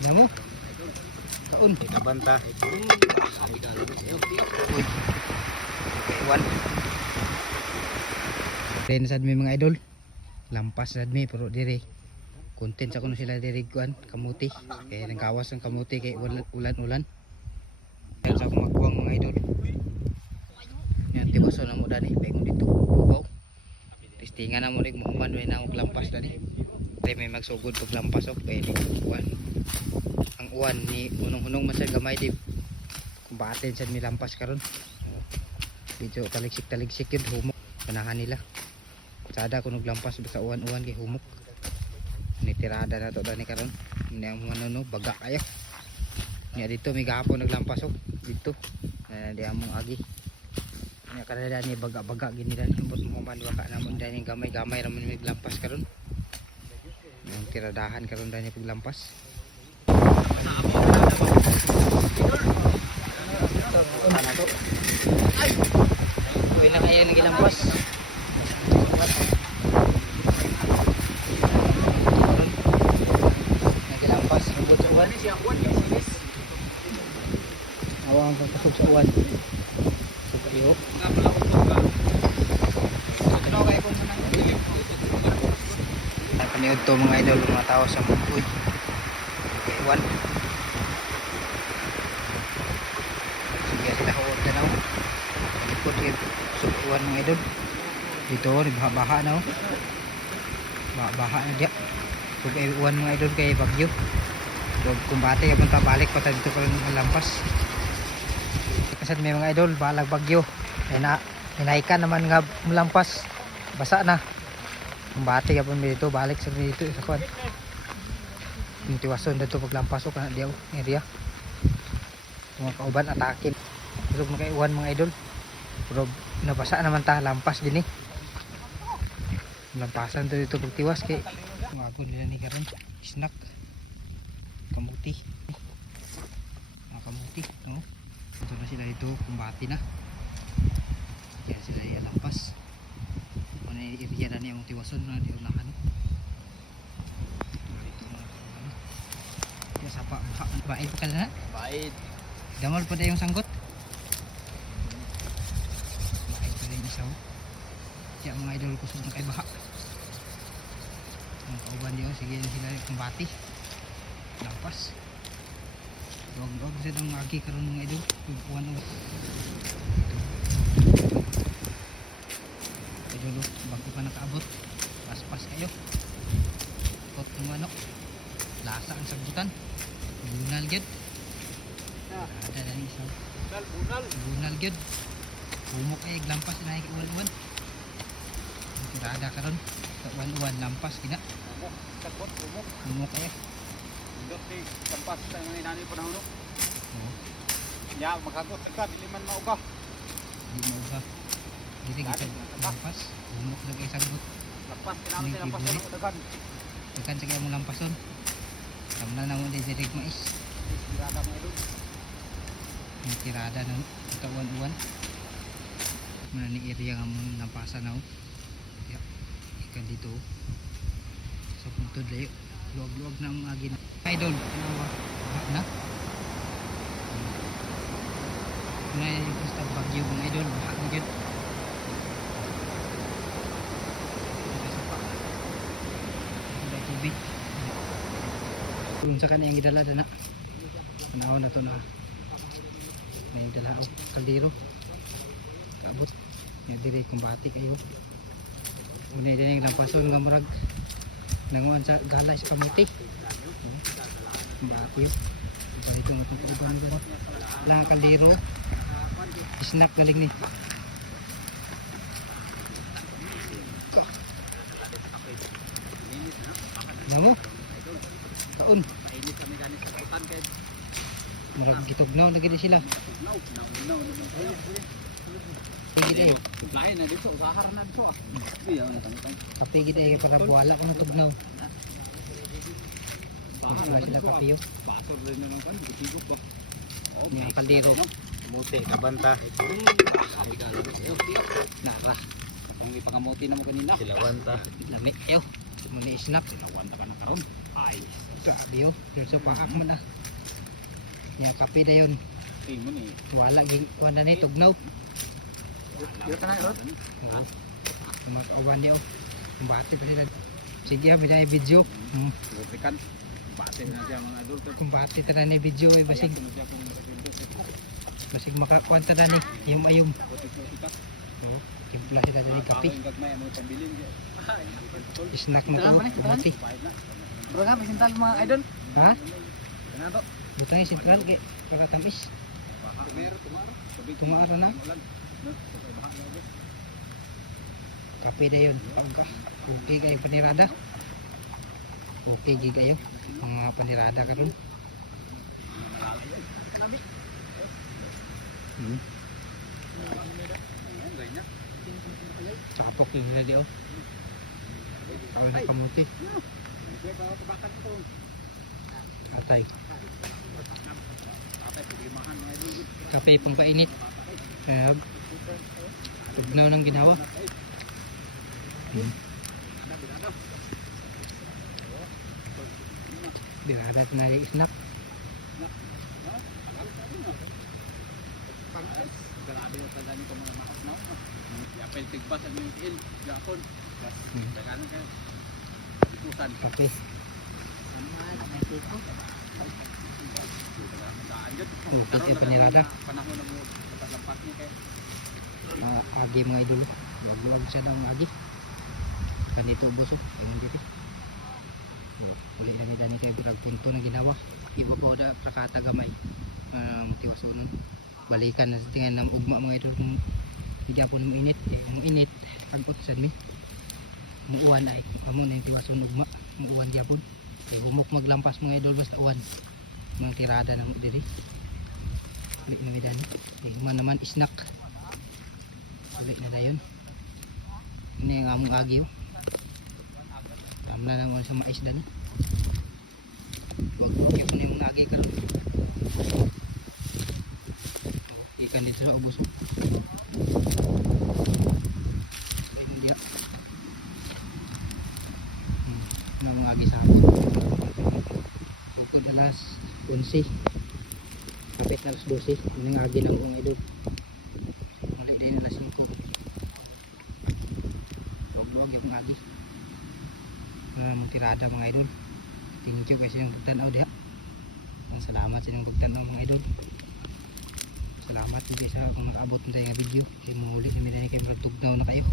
Namo. Kaon. Kabanta. Uy. Iwan. Then sad mi mga idol. Lampas sad mi pero dire. Content sa kuno sila dire kuan kamuti. Kaya nangkawas ang kamuti kay ulan-ulan. Kaya sa akong magkuwang mga idol. Yan tiwaso na mo dani paingon dito. Wow. Testingan na mo ning muhuman way na og lampas dani. Pre may magsugod og lampas og kay di kuan. Ang uwan ni hunong-hunong man sa gamay di kumbaten sa milampas karon. Video taligsik yun humok panahan nila. Sada kunog lampas sa uwan-uwan kay humok. Ni tirada na to dani karon. Ni ang ano no baga kayo. Nya dito may gahapon naglampas og dito. Di among agi. Nya kada ni baga-baga gini dani ambot mo man baka namon dani gamay-gamay ra man maglampas karon. Yung tiradahan karon dani paglampas. Ano to? Ay. Uy na kayo nagilampas. Nagilampas ubot sa uwan. Awang kasog sa uwan. Sukayo. Paniod to mga idol mga tao sa uy. Uwan. Sige sila ko tanaw. Likod kay sukuan mga idol. Dito baha na oh. Baha na dia. Kung kay uwan mga idol kay bagyo. Kung kumbate ya punta balik pa dito ko lampas. Kasi may mga idol balag bagyo. Ay na hinaikan naman nga mulampas. Basa na. Kumbate ya pun dito balik sa dito sa kuan. Yung tiwason dito paglampas o kana diaw area. Mga kauban atakin. Pero makaiwan mga idol. Pero nabasa naman ta lampas din eh. Lampasan to dito pagtiwas kay mga nila ni karon snack kamuti. Mga kamuti no. Ito na sila dito kumbati na. Yan sila ilampas. Ano area na niya yung tiwason na di unahan. Sapa bait ka na? Bait. Damal pa yung sanggot. Bait pa rin isaw. Kaya mga idol ko sa kay baha. Ang kauban niyo sige na sila kumbati. Lampas. Dog sa dong agi karon mga idol. Kuan og. Idol bago pa nakaabot. Pas kayo. Kot ng ano. Lasa ang sagutan. Bunal gyud. Ada dari isa. Bunal gyud. Humok ay lampas na ay uwan-uwan. Ada karon. Uwan-uwan lampas kina. Takot humok. Humok ay. Indot ni lampas sa mga inani panahon no. Oo. Ya makagot ka dili man mauga. Di mo ba. Dili kita lampas. Humok lagi sagot. Lampas kinahanglan sa lampas sa dagan. Tekan sa kaya mo lampason. Kamna na mo di direct mais. Tirada mo idol. Yung tirada ng uwan-uwan. Mana ni area nga mo lampasan na. Ya. Ikan dito. Sa puntod layo. Luwag-luwag na ang agi na. Idol. Na? Na yung basta bagyo mga idol. Baha na dyan. Tubig. Kung sa kanya yung gidala na panahon na to na may dala o kaldero abot yung dili kumbati kayo unay din yung lampason nga marag nanguan sa galay sa kamuti kumbati yun iba ito mo itong kuliban lang kaldero snack galing ni namo kaon Painit kami ganit sa kutan kay marag gitugnaw na gid sila pigid ay lain na dito sahar na dito ah. Iya na tangtang. kapigid ay para buwala kung tugnaw sila kapiyo Pator rin na lang kan bitigok ba. mga kaldero Kamuti kabanta. nara Kung ipangamuti na mo kanina. Silawanta. lami yo muni snack Silawanta ka na karon. Ay. Grabe yun. Pero sa paak mo na. Yung kape na yun. Mo ni. Wala ging kuan na ni tugnaw. Yo kana rod. Mag-awan niyo. Kumbati pa sila. Sige, binay video. Rekan. Base na siya mga adulto. Kumbati ta na video eh basig basig makakuan ta na ni yung ayum. Oh, timpla kita ni kape. Snack mo ko. Kumbati. Bro nga presental mga idol. Ha? Kana to. Butang sentral kay kakatamis. Tumaara na. Kape na yun. Okay kayo panirada. Okay gig kayo. Mga panirada karon. Tapok yung nila di oh. Kawin na kamuti. Atay. Kape pang painit. Kaya tugnaw ng ginawa. Birada na yung snack. Grabe yung taga nito mga makas na. Apel tigbas ang yung il. Gakon. Daganan ka. Ikusan. Kape. Okay kayo panirada. Panahon na mo paglampas niya kay. Agi mga idol. Magluwag siya daw agi. Kanito ubos oh. Ayun dito. Uli na nila ni kayo punto na ginawa. Iba pa da prakata gamay. Motivasyon. Balikan na sa tingin ng ugma mga idol kung hindi ako ng init. Yung init, agot sa mi. Yung uwan ay, amo na yung tiwason ugma. Yung uwan di ako. Humok maglampas mga idol basta uwan. Mga tirada na mo diri. Ulit na midan. Yung naman snack. Ulit na na yun. Ini yung among agyo. Tama na naman sa mga isda ni. Huwag okay po na yung mga agi karon. Ikan dito sa ubos. Ayun dia. Nga mga agi sa hapon. Pagkod alas 11. Kapit na alas 12. Yun ang agi ng mga idol. Muli din alas 5. Huwag yung agi. Tirada mga idol. Thank you kasi yung pagtanaw diha. Salamat sa inyong pagtanaw mga idol. Salamat din sa kung nakaabot mo sa video. Kaya muli kami na kayo magtugnaw na kayo.